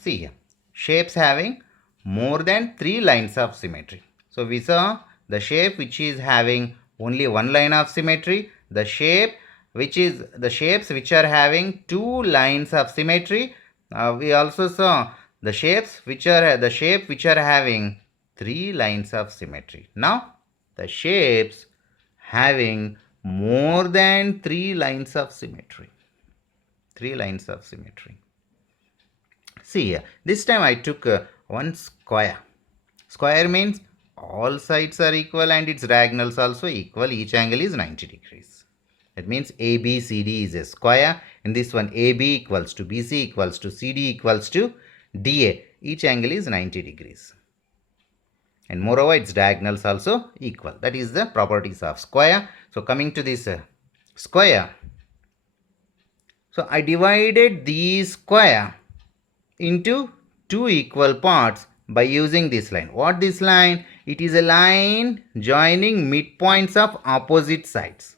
See here, shapes having more than 3 lines of symmetry. So we saw the shape which is having only one line of symmetry, the shapes which are having 2 lines of symmetry. We also saw the shapes which are having 3 lines of symmetry. Now the shapes having more than 3 lines of symmetry. 3 lines of symmetry. See here, this time I took one square. Square means all sides are equal and its diagonals also equal. Each angle is 90 degrees. That means ABCD is a square. In this one, AB equals to BC equals to CD equals to DA. Each angle is 90 degrees. And moreover, its diagonals also equal. That is the properties of square. So coming to this square. So I divided these square into 2 equal parts by using this line. What this line? It is a line joining midpoints of opposite sides.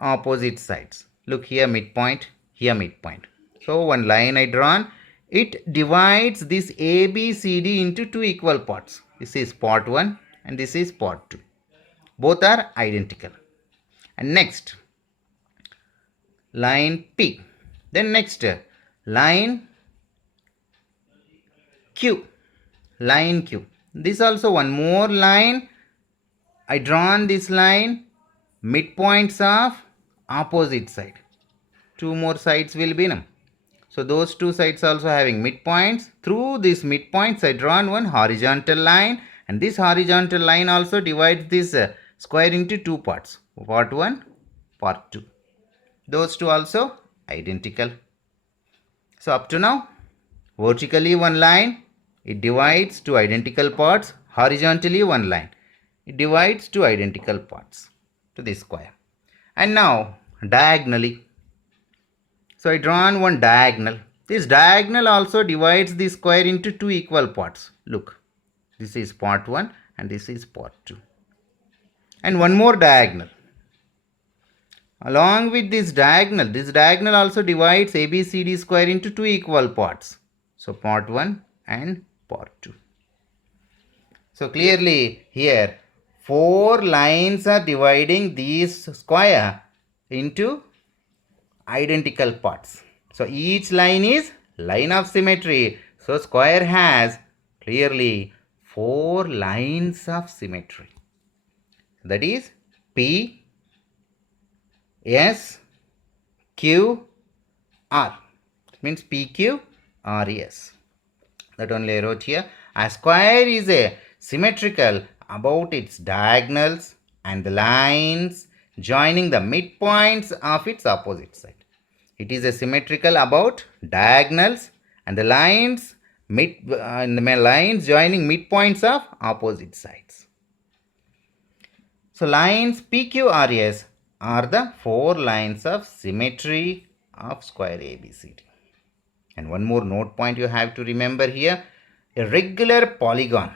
Opposite sides. Look here midpoint, here midpoint. So one line I drawn. It divides this ABCD into 2 equal parts. This is part 1 and this is part 2. Both are identical. And next, line P. Then next, line Q. Line Q. This also one more line. I drawn this line, midpoints of opposite side. 2 more sides will be now. So those 2 sides also having midpoints. Through these midpoints I drawn one horizontal line, and this horizontal line also divides this square into 2 parts. Part 1, part 2. Those 2 also identical. So up to now, vertically one line, it divides 2 identical parts. Horizontally one line, it divides 2 identical parts to this square. And now diagonally. So I drawn one diagonal. This diagonal also divides the square into 2 equal parts. Look, this is part 1 and this is part 2. And one more diagonal. Along with this diagonal also divides ABCD square into 2 equal parts. So part 1 and part 2. So clearly here 4 lines are dividing this square into identical parts. So each line is line of symmetry. So square has clearly 4 lines of symmetry. That is P, S, Q, R. It means P, Q, R, S. That only I wrote here. A square is a symmetrical about its diagonals and the lines joining the midpoints of its opposite side. It is a symmetrical about diagonals and the lines lines joining midpoints of opposite sides. So lines PQRS are the 4 lines of symmetry of square ABCD. And one more note point you have to remember here. A regular polygon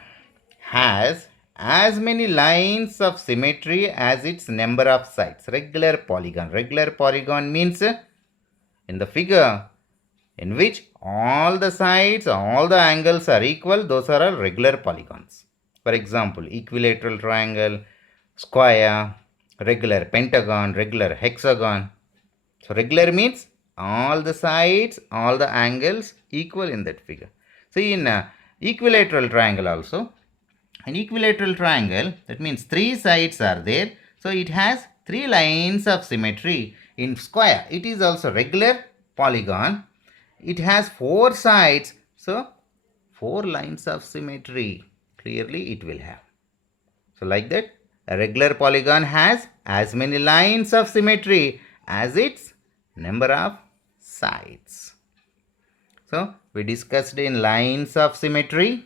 has as many lines of symmetry as its number of sides. Regular polygon. Regular polygon means in the figure in which all the sides, all the angles are equal, those are all regular polygons. For example, equilateral triangle, square, regular pentagon, regular hexagon. So regular means all the sides, all the angles equal in that figure. So in equilateral triangle also, an equilateral triangle, that means 3 sides are there. So it has 3 lines of symmetry. In square, it is also regular polygon. It has 4 sides. So 4 lines of symmetry clearly it will have. So like that, a regular polygon has as many lines of symmetry as its number of sides. So we discussed in lines of symmetry.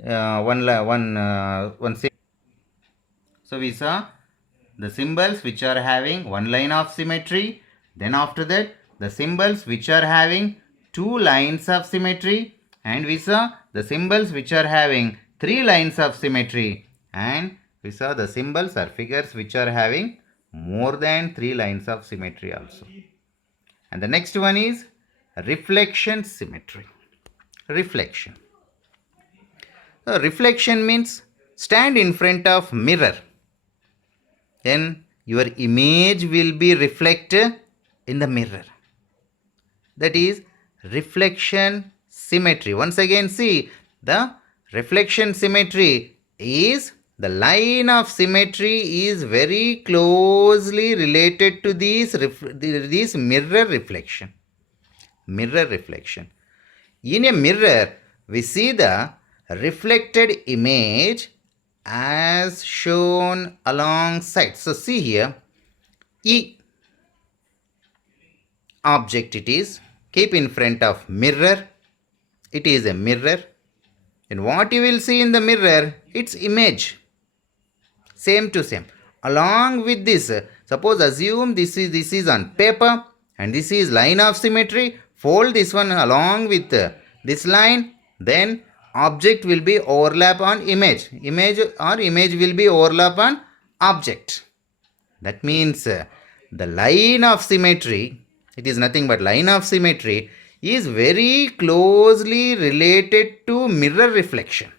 So we saw the symbols which are having one line of symmetry. Then after that, the symbols which are having 2 lines of symmetry. And we saw the symbols which are having 3 lines of symmetry. And we saw the symbols or figures which are having more than 3 lines of symmetry also. And the next one is reflection symmetry. Reflection. Reflection means stand in front of mirror. Then your image will be reflected in the mirror. That is reflection symmetry. Once again, see, the reflection symmetry is the line of symmetry is very closely related to this mirror reflection. Mirror reflection. In a mirror, we see the reflected image as shown alongside. So see here, E object it is, keep in front of mirror. It is a mirror. And what you will see in the mirror, its image. Same to same. Along with this, suppose assume this is on paper and this is line of symmetry. Fold this one along with this line, then object will be overlap on image. Image will be overlap on object. That means the line of symmetry, it is nothing but line of symmetry, is very closely related to mirror reflection.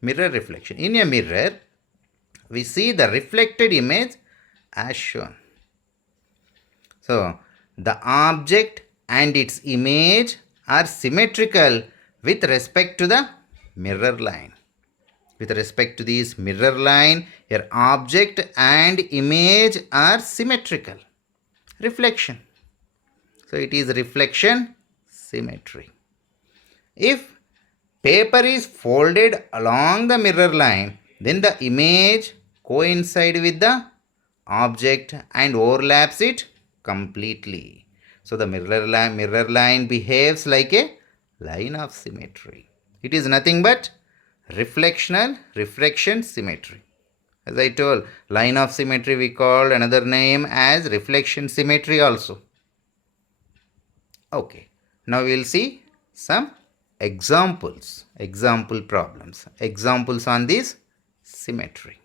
Mirror reflection. In a mirror, we see the reflected image as shown. So, the object and its image are symmetrical with respect to the mirror line. With respect to this mirror line, your object and image are symmetrical. Reflection. So, it is reflection symmetry. If paper is folded along the mirror line, then the image coincides with the object and overlaps it completely. So the mirror line behaves like a line of symmetry. It is nothing but reflection symmetry. As I told, line of symmetry we called another name as reflection symmetry also. Okay, now we will see some example problems on this symmetry.